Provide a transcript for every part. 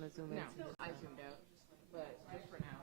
to zoom No, in. I zoomed out, but just for now.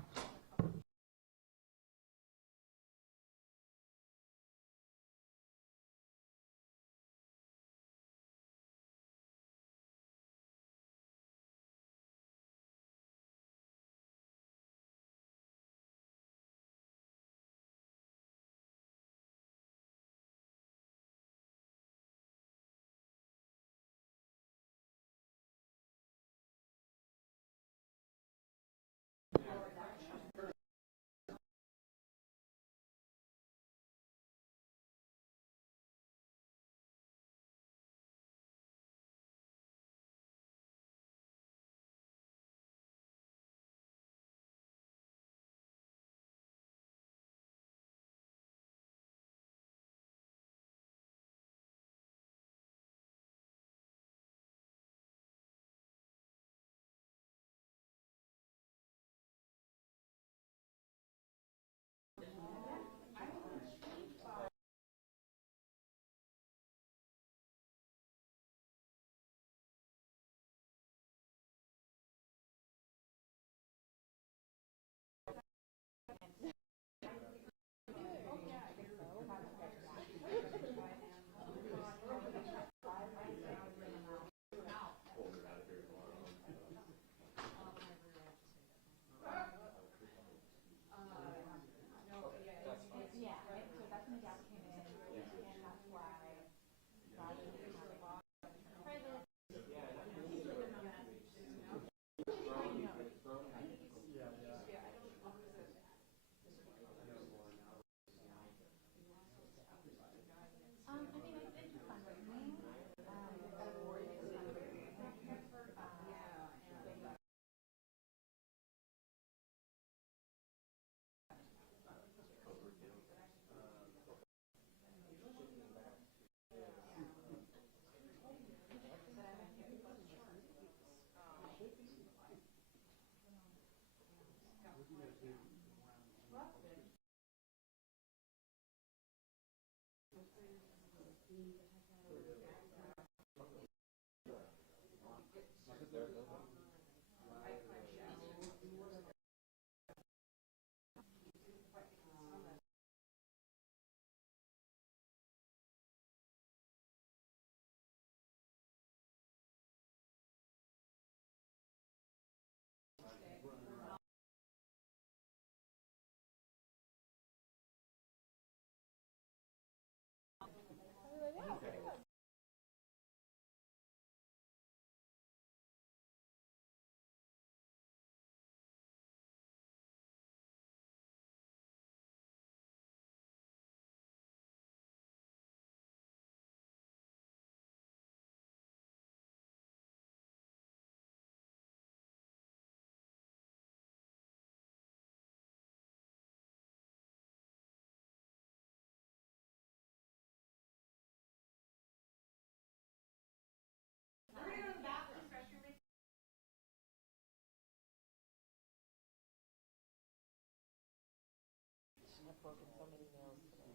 I've broken so many nails today.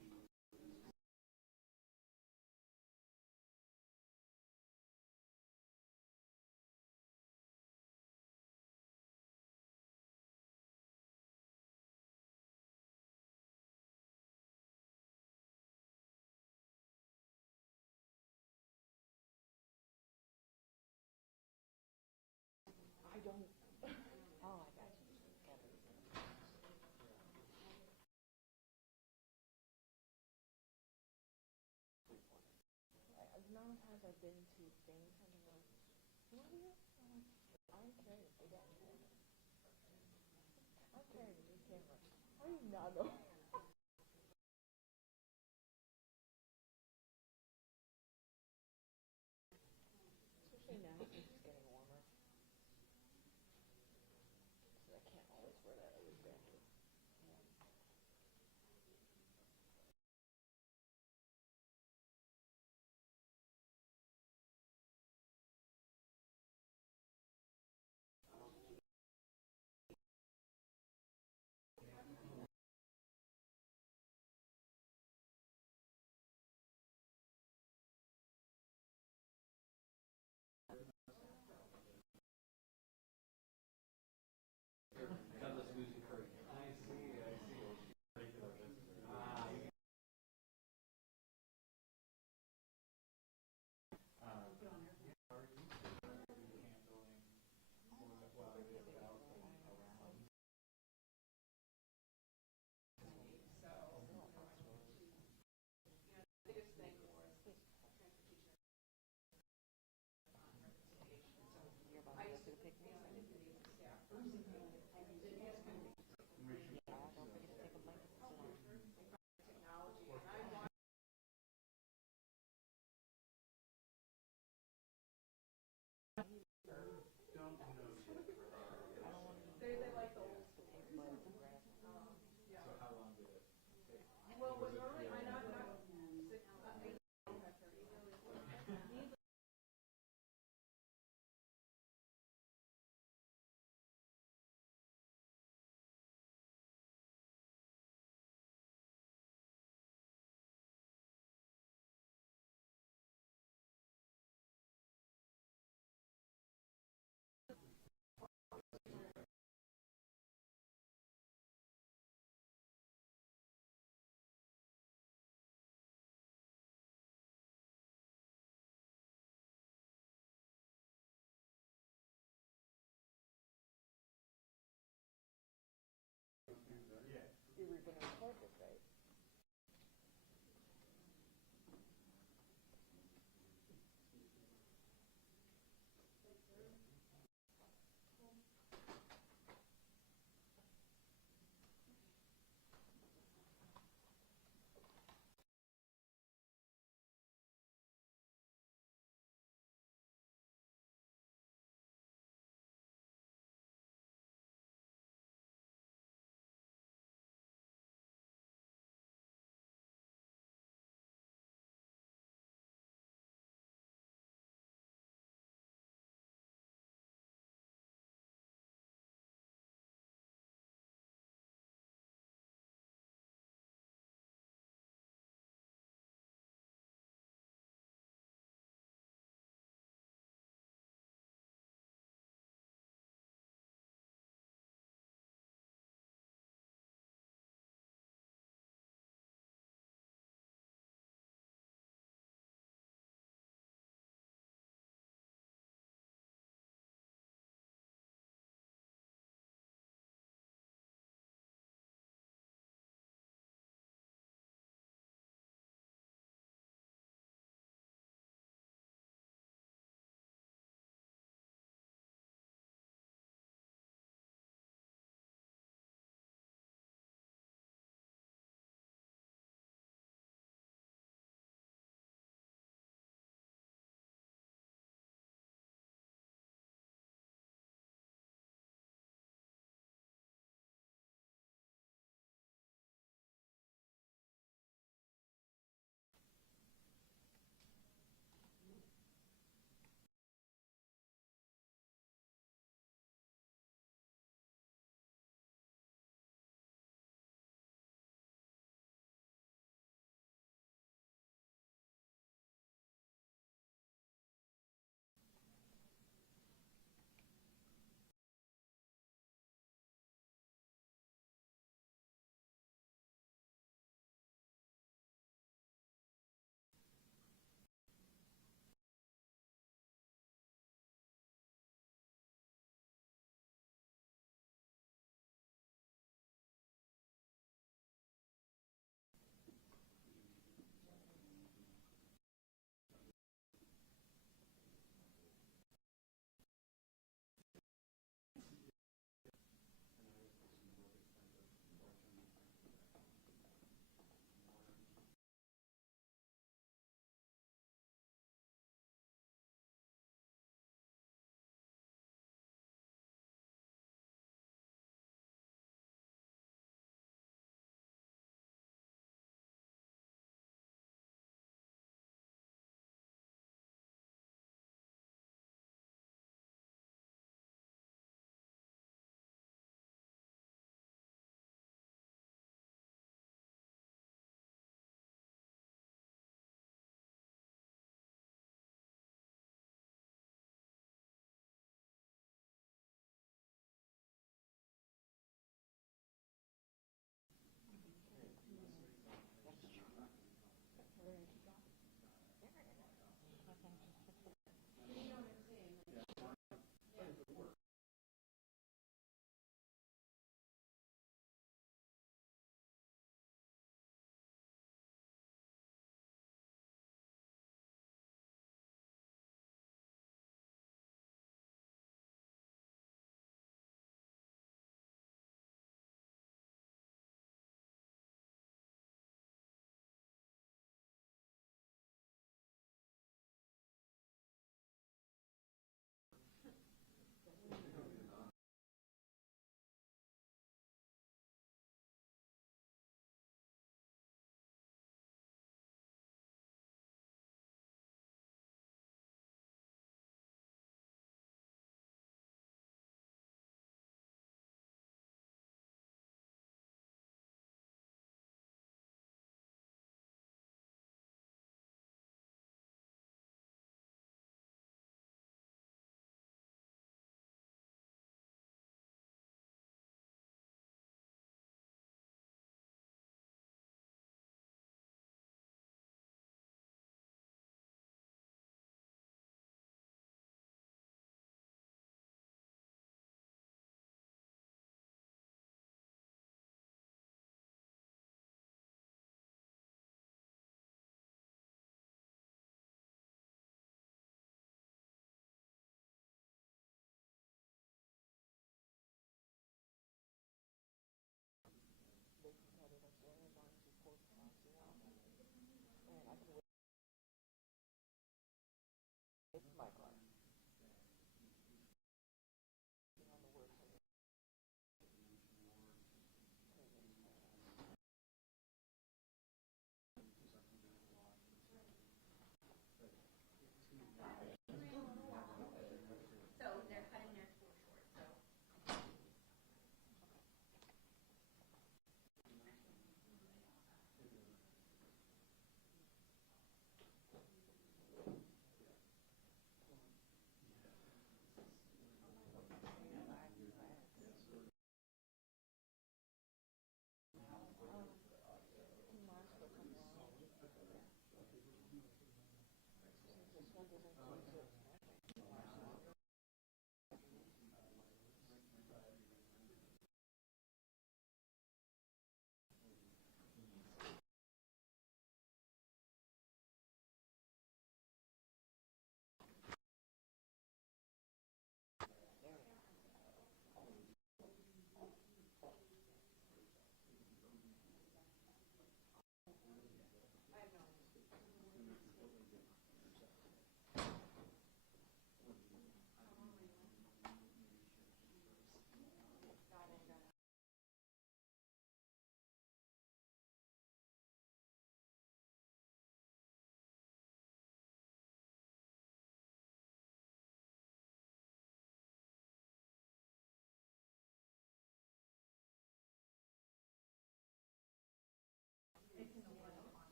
I don't. Oh, I got you. Got it. The amount of times I've been to things and they're like, "You want here?" I'm like, "I don't care if they got me. I don't care if you camera. How do you not know?" Especially now since it's getting warmer. So I can't always wear that other jacket.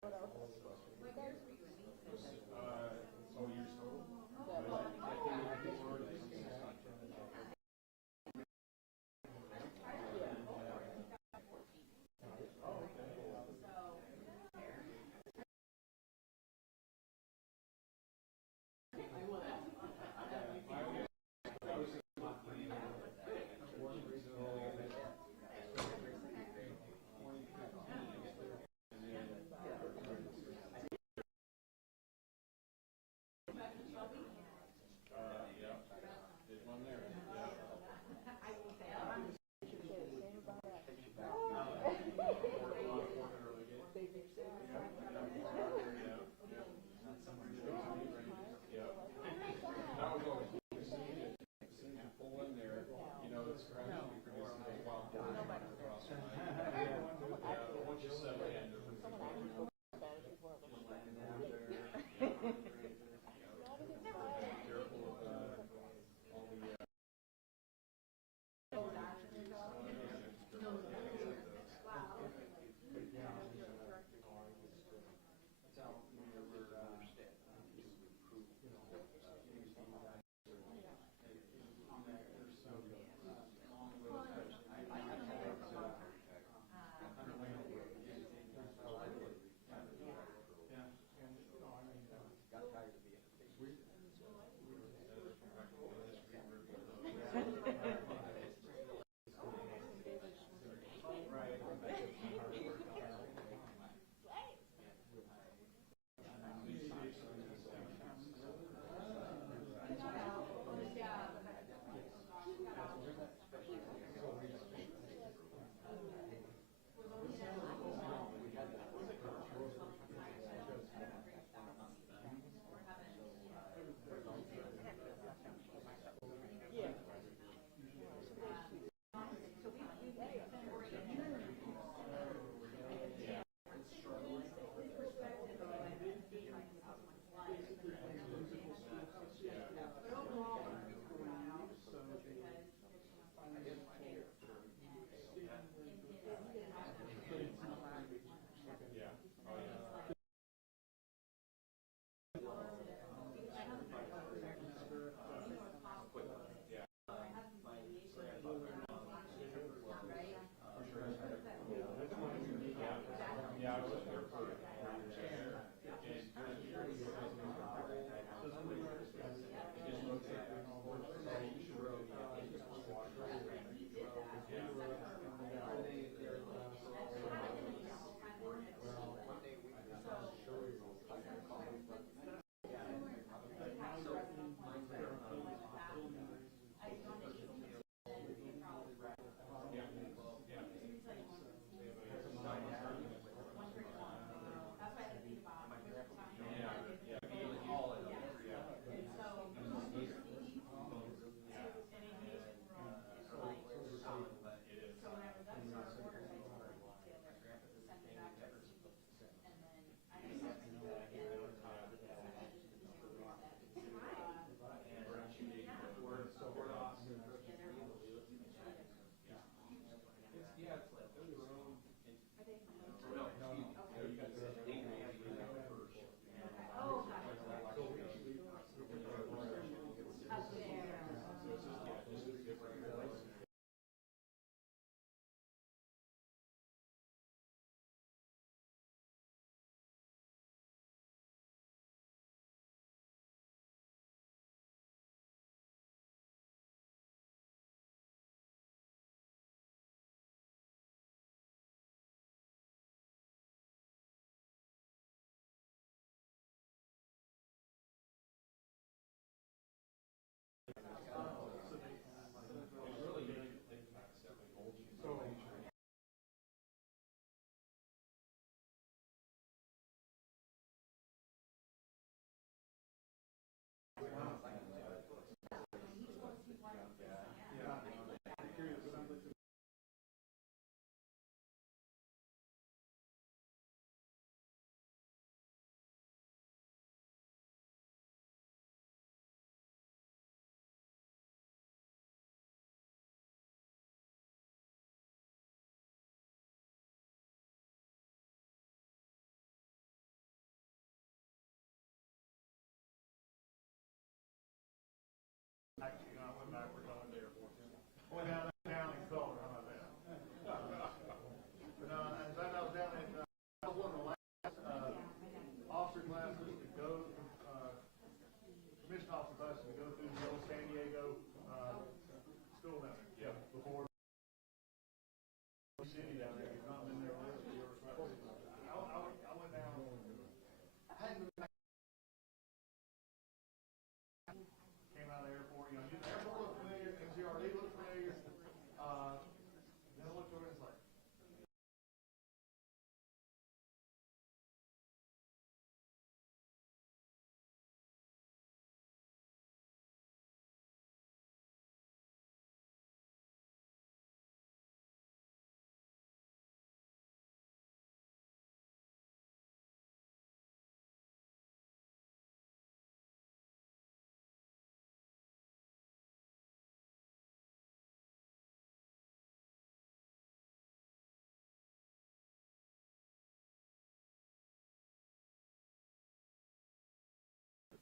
What else?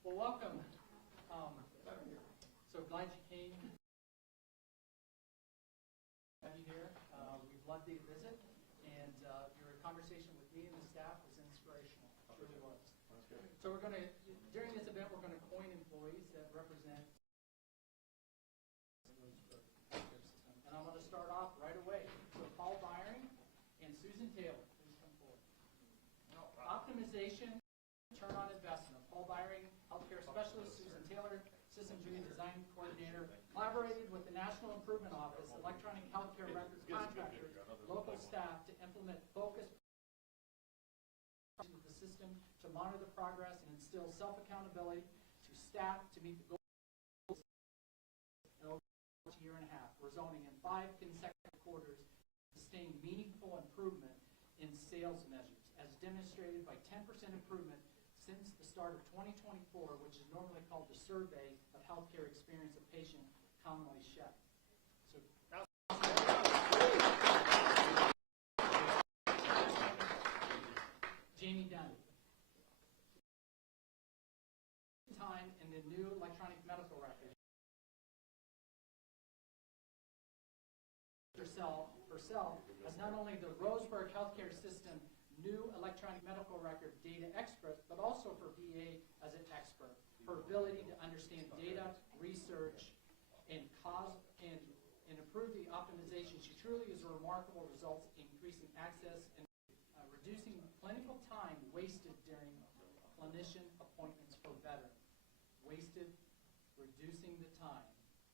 Well, welcome. So glad you came. Have you here? We've loved the visit, and your conversation with me and the staff was inspirational. It really was. That's good. So we're going to, during this event, we're going to coin employees that represent the healthcare system. And I'm going to start off right away. So Paul Byring and Susan Taylor, please come forward. Optimization, return on investment. Paul Byring, healthcare specialist. Susan Taylor, systems redesign coordinator, collaborated with the National Improvement Office, electronic healthcare records contractors, local staff to implement focused of the system to monitor the progress and instill self-accountability to staff to meet the goals in over a year and a half, resulting in 5 consecutive quarters sustained meaningful improvement in sales measures, as demonstrated by 10% improvement since the start of 2024, which is normally called the Survey of Healthcare Experience of Patient, commonly SHEP. So, Jamie Dunn. Time in the new electronic medical record. Herself as not only the Roseburg Healthcare System new electronic medical record data expert, but also for VA as an expert. Her ability to understand data, research, and improve the optimization. She truly is a remarkable result, increasing access and reducing clinical time wasted during clinician appointments for veterans. Wasted, reducing the time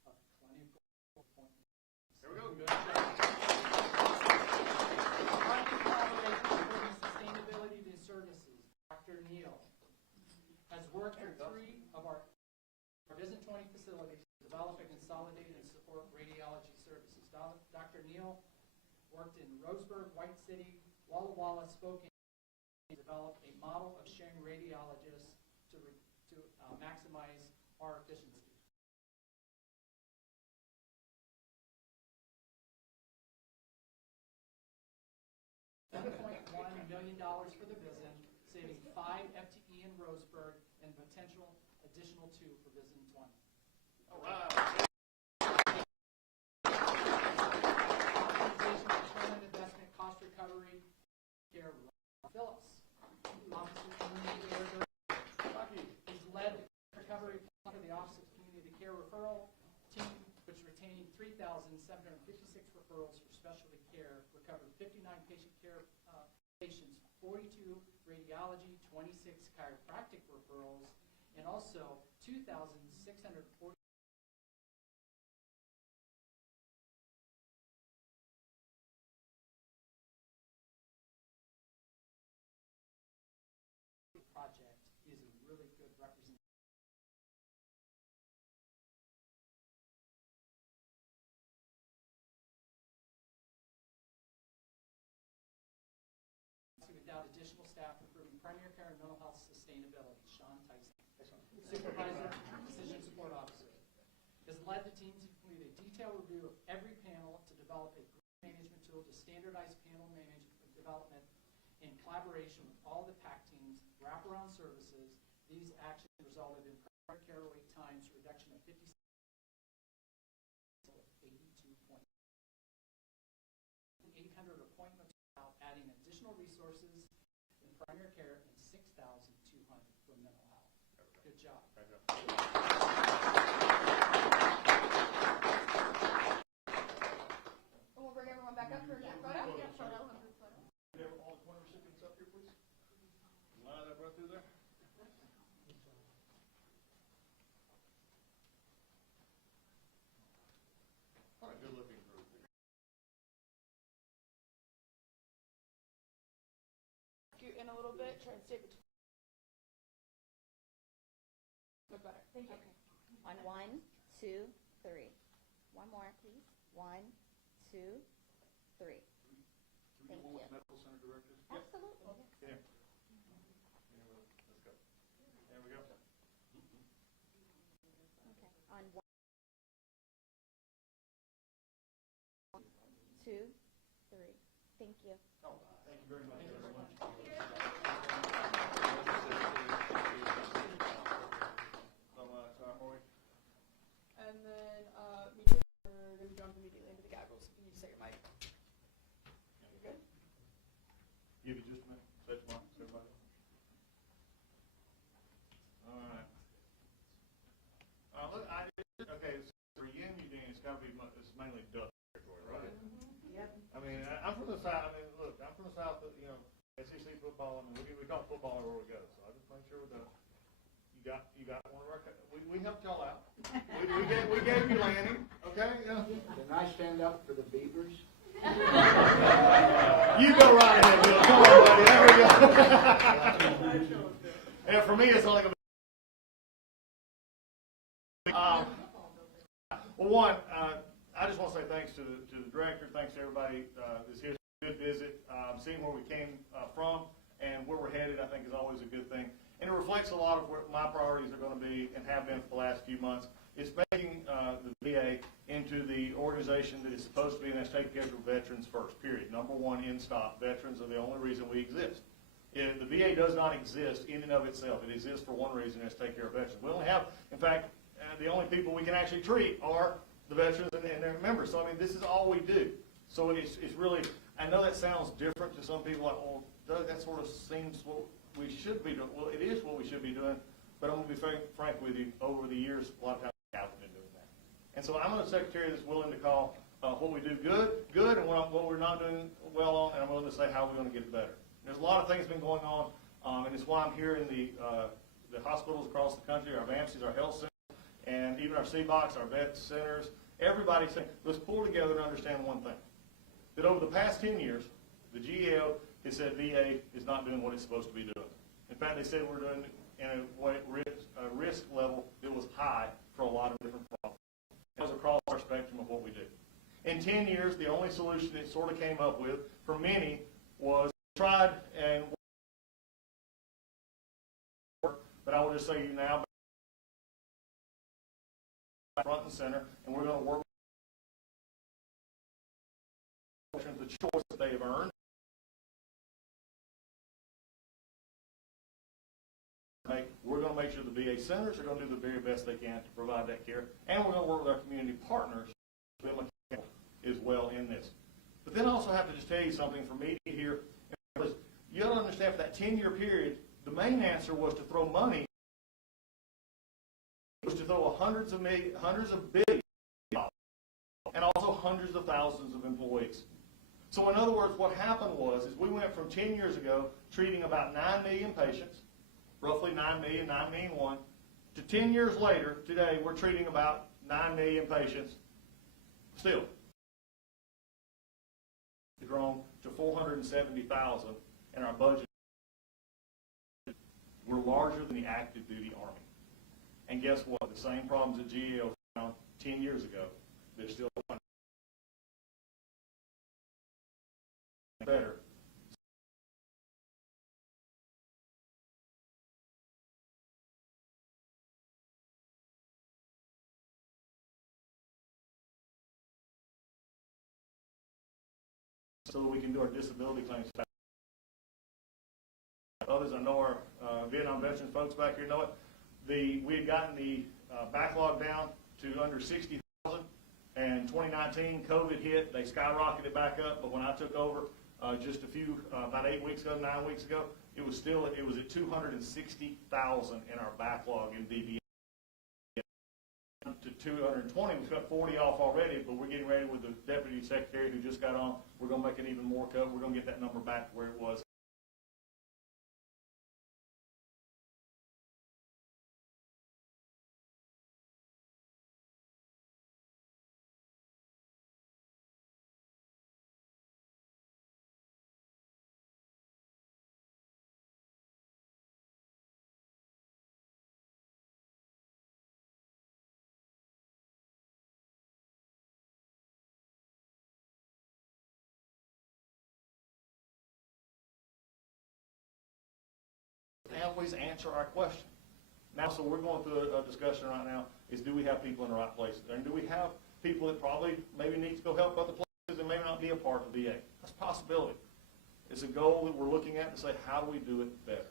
of clinical appointments. There we go. Good job. Sustainability to services. Dr. Neal has worked with 3 of our Vision 20 facilities to develop and consolidate and support radiology services. Dr. Neal worked in Roseburg, White City, Walla Walla, Spokane, and developed a model of sharing radiologists to maximize our efficiency. $1.1 million for the VISN, saving 5 FTE in Roseburg and potential additional 2 for VISN 20. All right. Optimization, return on investment, cost recovery, care. Phillips, Office of Community Care. He's led the recovery for the Office of Community Care referral team, which retained 3,756 referrals for specialty care, recovered 59 patient care patients, 42 radiology, 26 chiropractic referrals, and also 2,640 project is a really good representation. Without additional staff, improving primary care and mental health sustainability. Sean Tyson, Supervisor, Decision Support Officer, has led the team to complete a detailed review of every panel to develop a group management tool to standardize panel management development in collaboration with all the PAC teams, wraparound services. These actions resulted in primary care wait times reduction of 50 of 82.800 appointments without adding additional resources in primary care and 6,200 for mental health. Good job. We'll bring everyone back up for a group photo. Can we have all 20 recipients up here, please? Line that right through there. What a good-looking group. In a little bit, try to stay between. Look better. Thank you. Okay. On 1, 2, 3. One more, please. 1, 2, 3. Can we get one with medical center directors? Absolutely. Yeah. Let's go. There we go. Okay. On 1, 2, 3. Thank you. Oh, thank you very much, everyone. jump immediately into the gaggles. You need to set your mic. You're good? Give you just a minute. Set your mark, everybody. All right. Look, okay, so for yin, Eugene, it's got to be, it's mainly duck territory, right? Yep. I mean, I'm from the South. I mean, look, I'm from the South, you know, SEC football. I mean, we talk football everywhere we go. So I just make sure that you got one of our. We helped y'all out. we gave you Lanny. Okay. Yeah. Can I stand up for the Beavers? You go right ahead, Bill. Come on, buddy. There we go. And for me, it's only going to be. Well, one, I just want to say thanks to the director. Thanks to everybody. This here's a good visit. Seeing where we came from and where we're headed, I think, is always a good thing. And it reflects a lot of where my priorities are going to be and have been for the last few months. It's making the VA into the organization that it's supposed to be, and that's taking care of veterans first, period. Number one, in stop. Veterans are the only reason we exist. The VA does not exist in and of itself. It exists for one reason, and it's take care of veterans. We only have, in fact, the only people we can actually treat are the veterans and their members. So, I mean, this is all we do. So it's really, I know that sounds different to some people, like, well, Doug, that sort of seems what we should be doing. Well, it is what we should be doing, but I'm going to be frank with you. Over the years, a lot of times we haven't been doing that. And so I'm a secretary that's willing to call what we do good, and what we're not doing well on, and I'm willing to say how we're going to get it better. There's a lot of things been going on, and it's why I'm here in the hospitals across the country, our VAMCs, our health centers, and even our CBOCs, our vet centers. Everybody's saying, let's pull together and understand one thing, that over the past 10 years, the GAO has said VA is not doing what it's supposed to be doing. In fact, they said we're doing in a risk level that was high for a lot of different problems. It was across our spectrum of what we do. In 10 years, the only solution it sort of came up with, for many, was tried and worked, but I will just say to you now, front and center, and we're going to work with the choice that they have earned. We're going to make sure the VA centers are going to do the very best they can to provide that care, and we're going to work with our community partners as well in this. But then I also have to just tell you something for me here. You got to understand, for that 10-year period, the main answer was to throw money, was to throw hundreds of billions, and also hundreds of thousands of employees. So in other words, what happened was, is we went from 10 years ago treating about 9 million patients, roughly 9 million, 9,000,001, to 10 years later, today, we're treating about 9 million patients still. We've grown to 470,000, and our budget, we're larger than the active duty Army. And guess what? The same problems that GAO found 10 years ago, they're still better. So that we can do our disability claims. Others, I know our Vietnam veterans folks back here know it. We had gotten the backlog down to under 60,000, and 2019 COVID hit. They skyrocketed back up. But when I took over just about 8 weeks ago, 9 weeks ago, it was at 260,000 in our backlog in VBA. To 220, we've got 40 off already, but we're getting ready with the deputy secretary who just got on. We're going to make it even more cut. We're going to get that number back to where it was. They always answer our question. Now, so we're going through a discussion right now, is do we have people in the right places? And do we have people that probably maybe need to go help other places and maybe not be a part of the VA? That's a possibility. It's a goal that we're looking at to say, how do we do it better?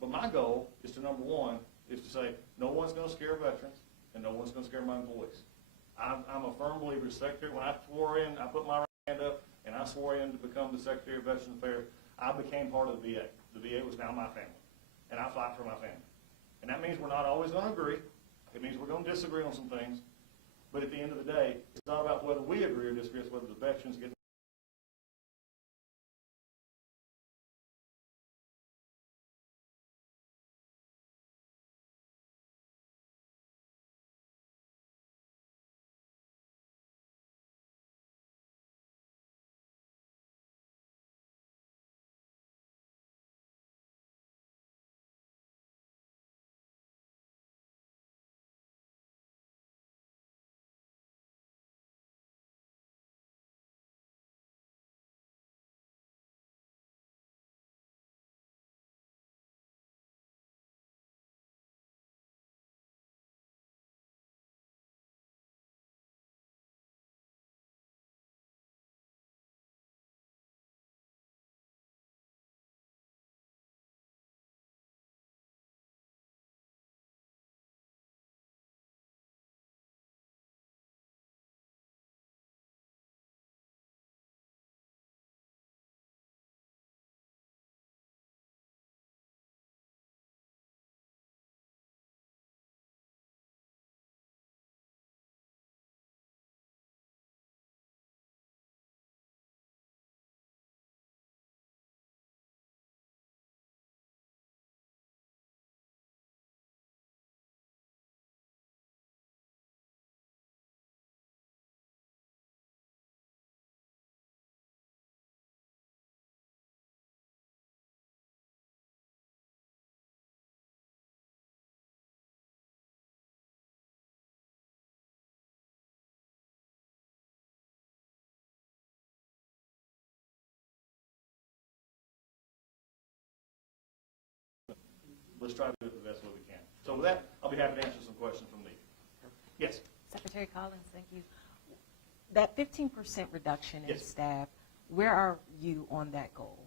But my goal is to, number one, is to say, no one's going to scare veterans and no one's going to scare my employees. I'm a firm believer, Secretary, when I swore in, I put my right hand up, and I swore in to become the Secretary of Veterans Affairs, I became part of the VA. The VA was now my family, and I fight for my family. And that means we're not always going to agree. It means we're going to disagree on some things. But at the end of the day, it's not about whether we agree or disagree, it's whether the veterans get. Let's try to do it the best way we can. So with that, I'll be happy to answer some questions from Lee. Yes. Secretary Collins, thank you. That 15% reduction in Yes. staff, where are you on that goal?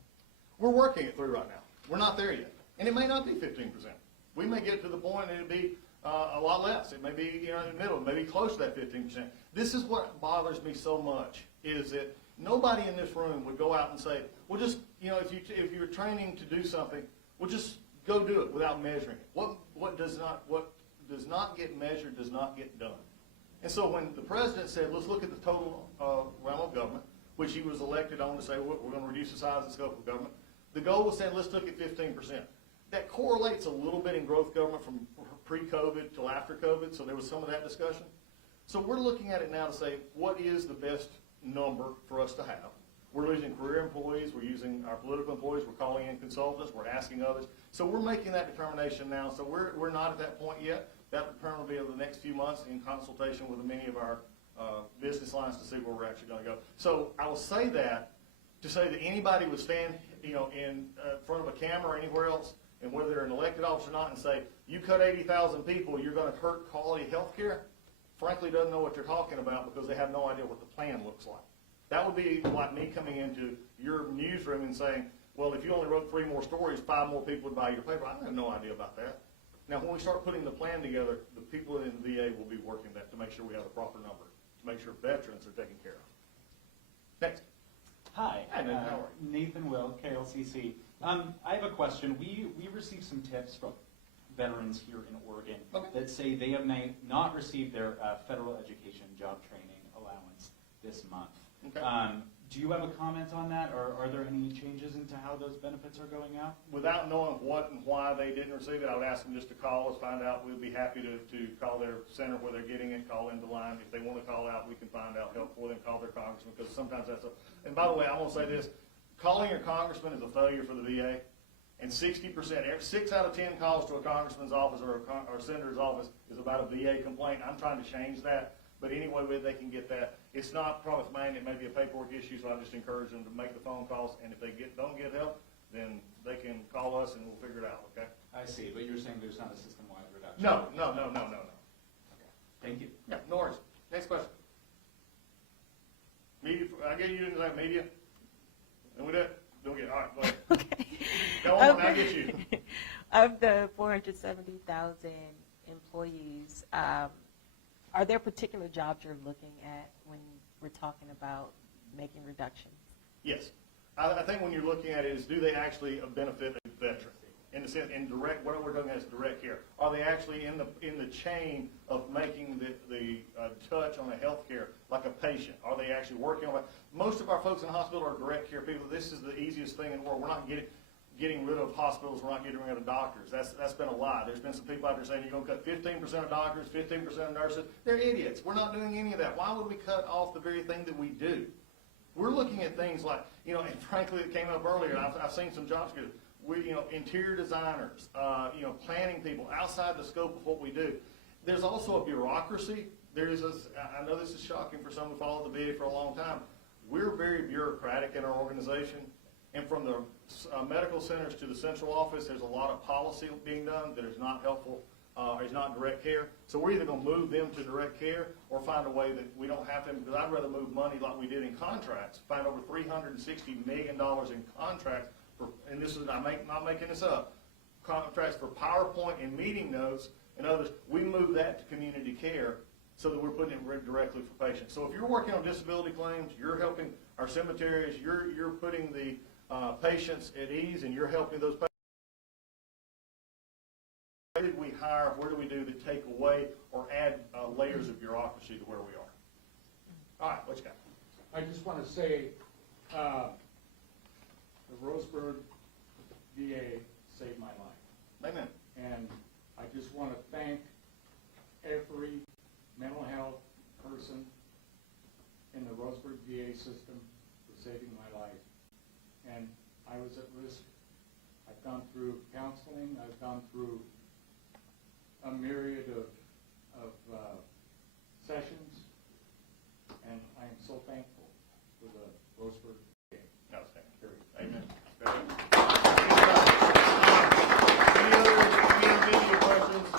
We're working it through right now. We're not there yet. And it may not be 15%. We may get to the point and it'll be a lot less. It may be in the middle, maybe close to that 15%. This is what bothers me so much, is that nobody in this room would go out and say, well, just, if you're training to do something, well, just go do it without measuring it. What does not get measured does not get done. And so when the president said, let's look at the total realm of government, which he was elected on to say, we're going to reduce the size and scope of government, the goal was saying, let's look at 15%. That correlates a little bit in growth government from pre-COVID till after COVID, so there was some of that discussion. So we're looking at it now to say, what is the best number for us to have? We're losing career employees, we're using our political employees, we're calling in consultants, we're asking others. So we're making that determination now. So we're not at that point yet. That determination will be over the next few months in consultation with many of our business lines to see where we're actually going to go. So I will say that to say that anybody would stand, in front of a camera or anywhere else, and whether they're an elected officer or not, and say, you cut 80,000 people, you're going to hurt quality health care, frankly doesn't know what you're talking about because they have no idea what the plan looks like. That would be like me coming into your newsroom and saying, well, if you only wrote 3 more stories, 5 more people would buy your paper. I have no idea about that. Now, when we start putting the plan together, the people in the VA will be working that to make sure we have the proper number, to make sure veterans are taken care of. Next. Hi, Hi, Nathan. How are you? Nathan Will, KLCC. I have a question. We received some tips from veterans here in Oregon that say they have not received their federal education job training allowance this month. Okay. Do you have a comment on that, or are there any changes into how those benefits are going out? Without knowing what and why they didn't receive it, I would ask them just to call us, find out. We'll be happy to call their center where they're getting it, call into line. If they want to call out, we can find out, help for them, call their congressman, because sometimes that's and by the way, I want to say this, calling your congressman is a failure for the VA, and 60%, 6 out of 10 calls to a congressman's office or a senator's office is about a VA complaint. I'm trying to change that. But any way they can get that, it's not promise made. It may be a paperwork issue, so I just encourage them to make the phone calls. And if they don't get help, then they can call us and we'll figure it out. Okay? I see, but you're saying there's not a system-wide reduction? No. Okay. Thank you. Yeah, no worries. Next question. Media. I get you into that media. And we don't get. All right, go ahead. Okay. Go on. I get you. Of the 470,000 employees, are there particular jobs you're looking at when we're talking about making reductions? Yes. I think when you're looking at it is, do they actually benefit a veteran? In the sense, in direct, what we're looking at is direct care. Are they actually in the chain of making the touch on a health care, like a patient? Are they actually working on it? Most of our folks in the hospital are direct care people. This is the easiest thing in the world. We're not getting rid of hospitals. We're not getting rid of doctors. That's been a lie. There's been some people out there saying you're going to cut 15% of doctors, 15% of nurses. They're idiots. We're not doing any of that. Why would we cut off the very thing that we do? We're looking at things like, and frankly, it came up earlier. I've seen some jobs get. We, interior designers, planning people outside the scope of what we do. There's also a bureaucracy. I know this is shocking for some who followed the VA for a long time. We're very bureaucratic in our organization. And from the medical centers to the central office, there's a lot of policy being done that is not helpful, is not direct care. So we're either going to move them to direct care or find a way that we don't have to, because I'd rather move money like we did in contracts, find over $360 million in contracts. And this is not making this up, contracts for PowerPoint and meeting notes and others. We move that to community care so that we're putting it directly for patients. So if you're working on disability claims, you're helping our cemeteries, you're putting the patients at ease, and you're helping those patients. Where did we hire? Where do we do that take away or add layers of bureaucracy to where we are? All right, what you got? I just want to say, the Roseburg VA saved my life. Amen. And I just want to thank every mental health person in the Roseburg VA system for saving my life. And I was at risk. I've gone through counseling. I've gone through a myriad of sessions. And I am so thankful for the Roseburg VA. Outstanding. Period. Amen. Any other media questions?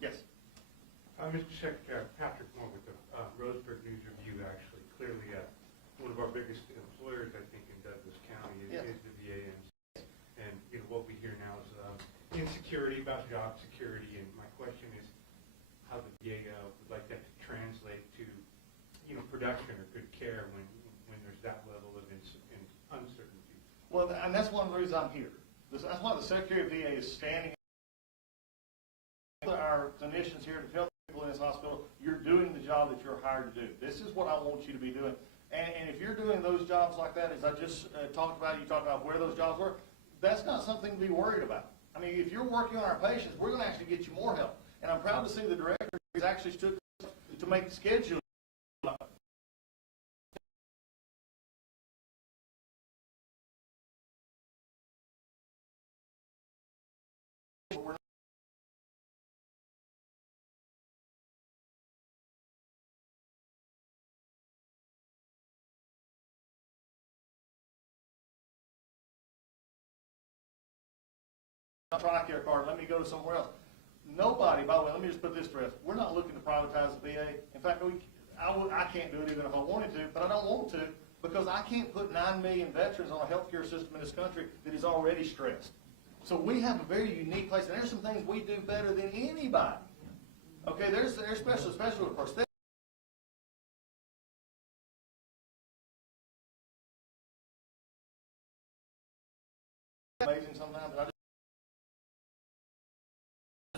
Yes. Mr. Secretary, Patrick Moore with the Roseburg News Review. Actually, clearly one of our biggest employers, I think, in Douglas County is the VA. And what we hear now is insecurity about job security. And my question is how the VA would like that to translate to production or good care when there's that level of uncertainty. Well, and that's one of the reasons I'm here. That's why the Secretary of VA is standing with our clinicians here to tell people in this hospital, you're doing the job that you're hired to do. This is what I want you to be doing. And if you're doing those jobs like that, as I just talked about, you talked about where those jobs were, that's not something to be worried about. I mean, if you're working on our patients, we're going to actually get you more help. And I'm proud to see the director has actually stood to make the schedule. TRICARE card, let me go to somewhere else. Nobody, by the way, let me just put this to rest. We're not looking to privatize the VA. In fact, I can't do it even if I wanted to, but I don't want to because I can't put 9 million veterans on a healthcare system in this country that is already stressed. So we have a very unique place, and there's some things we do better than anybody. Okay, there's special approach. Amazing sometimes. I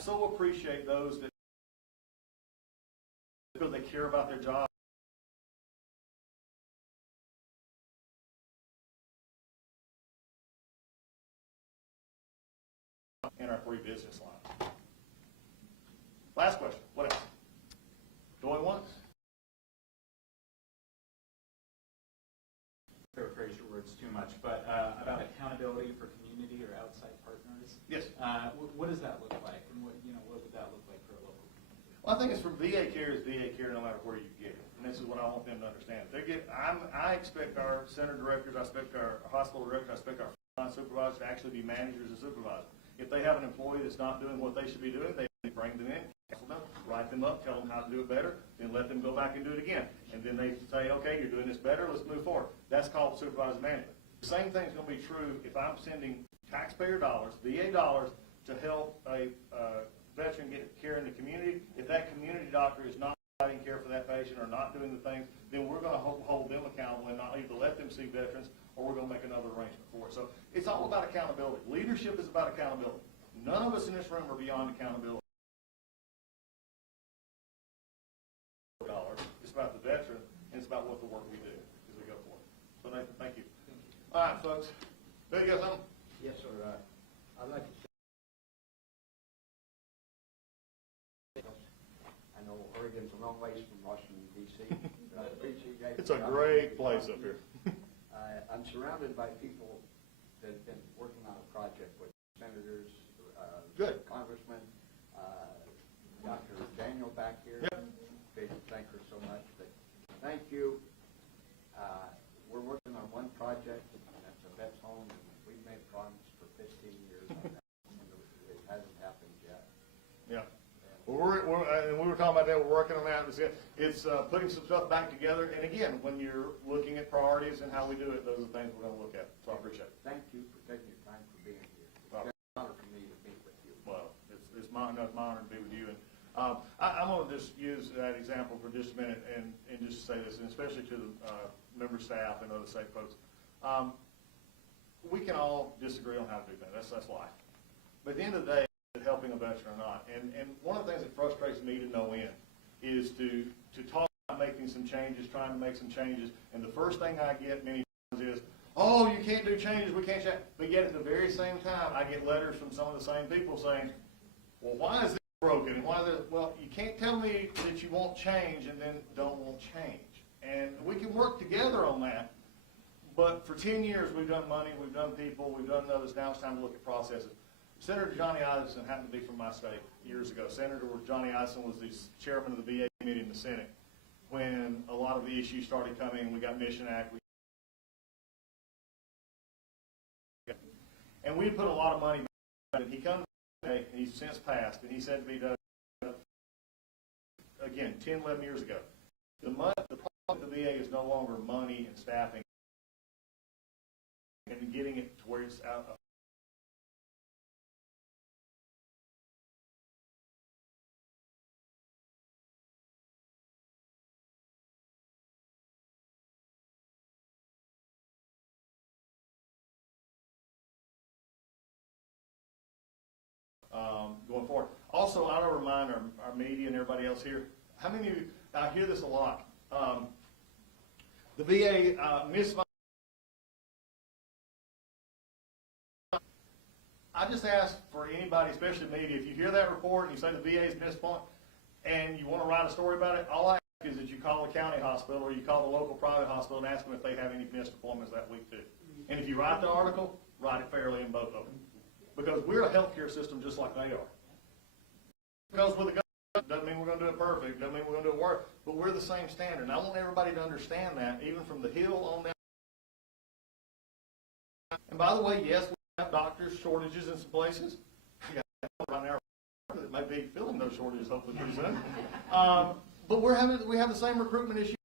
so appreciate those that, because they care about their job. In our 3 business lines. Last question. What else? Going once? Paraphrase your words too much, but about accountability for community or outside partners. Yes. What does that look like, and what would that look like for a local community? Well, I think it's from VA care is VA care no matter where you get it, and this is what I want them to understand. I expect our center directors, I expect our hospital directors, I expect our frontline supervisors to actually be managers and supervisors. If they have an employee that's not doing what they should be doing, they bring them in, counsel them, write them up, tell them how to do it better, then let them go back and do it again. And then they say, okay, you're doing this better, let's move forward. That's called supervisor management. The same thing is going to be true if I'm sending taxpayer dollars, VA dollars, to help a veteran get care in the community. If that community doctor is not providing care for that patient or not doing the things, then we're going to hold them accountable and not either let them see veterans or we're going to make another arrangement for it. So it's all about accountability. Leadership is about accountability. None of us in this room are beyond accountability. It's about the veteran, and it's about what the work we do as we go forward. So Nathan, thank you. All right, folks. Bill, you got something? Yes, sir. I'd like to say, I know Oregon's a long ways from Washington, D.C. But I appreciate you guys. It's a great place up here. I'm surrounded by people that have been working on a project with senators, Good. congressmen, Dr. Daniel back here. Yep. Thank her so much. But thank you. We're working on one project, and that's a vet's home, and we've made promise for 15 years on that, and it hasn't happened yet. Yeah. Well, we were talking about that. We're working on that. It's putting some stuff back together. And again, when you're looking at priorities and how we do it, those are the things we're going to look at. So I appreciate it. Thank you for taking your time for being here. It's been an honor for me to meet with you. Well, it's my honor to be with you. And I'm going to just use that example for just a minute and just say this, and especially to the member staff and other state folks. We can all disagree on how to do that. That's life. But at the end of the day, helping a veteran or not. And one of the things that frustrates me to no end is to talk about making some changes, trying to make some changes, and the first thing I get many times is, oh, you can't do changes, we can't change. But yet at the very same time, I get letters from some of the same people saying, well, why is this broken? And why is it? Well, you can't tell me that you won't change and then don't want change. And we can work together on that. But for 10 years, we've done money, we've done people, we've done others. Now it's time to look at processes. Senator Johnny Isakson happened to be from my state years ago. Senator Johnny Isakson was the chairman of the VA committee in the Senate when a lot of the issues started coming. We got Mission Act. And we put a lot of money back. And he comes today, and he's since passed, and he said to me, again, 10, 11 years ago, the problem with the VA is no longer money and staffing and getting it to where it's out of going forward. Also, I want to remind our media and everybody else here, how many of you, I hear this a lot, the VA misfunding. I just ask for anybody, especially media, if you hear that report and you say the VA is misfunding and you want to write a story about it, all I ask is that you call the county hospital or you call the local private hospital and ask them if they have any missed appointments that week too. And if you write the article, write it fairly in both of them. Because we're a healthcare system just like they are. Because with the government, doesn't mean we're going to do it perfect, doesn't mean we're going to do it work, but we're the same standard. And I want everybody to understand that, even from the Hill on down. And by the way, yes, we have doctors shortages in some places. We got right now that may be filling those shortages hopefully pretty soon. But we have the same recruitment issue.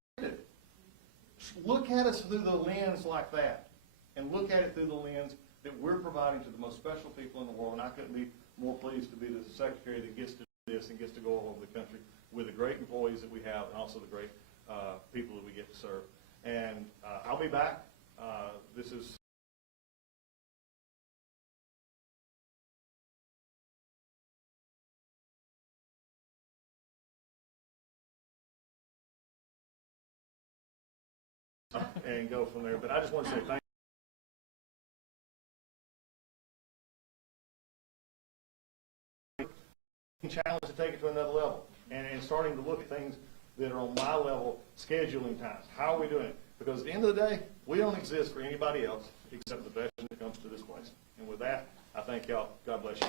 Look at us through the lens like that, and look at it through the lens that we're providing to the most special people in the world. And I couldn't be more pleased to be the secretary that gets to do this and gets to go all over the country with the great employees that we have and also the great people that we get to serve. And I'll be back. This is and go from there. But I just want to say thank you. Challenge to take it to another level and starting to look at things that are on my level, scheduling times. How are we doing it? Because at the end of the day, we don't exist for anybody else except the veteran that comes to this place. And with that, I thank y'all. God bless you.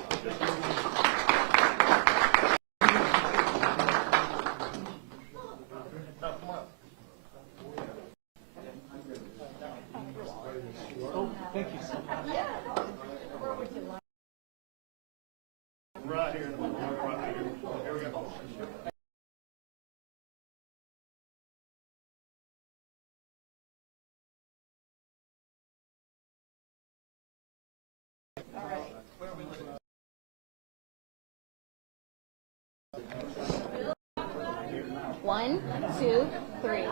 1, 2, 3.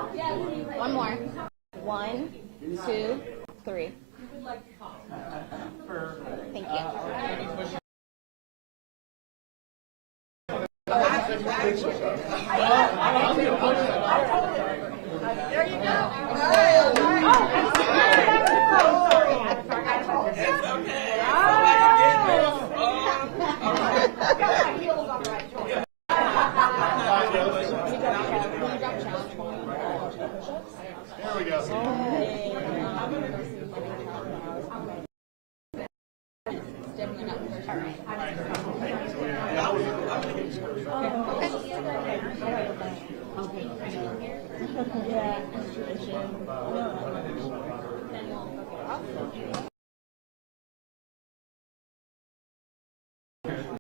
One more. 1, 2, 3. Thank you. There you go. There we go. Yeah.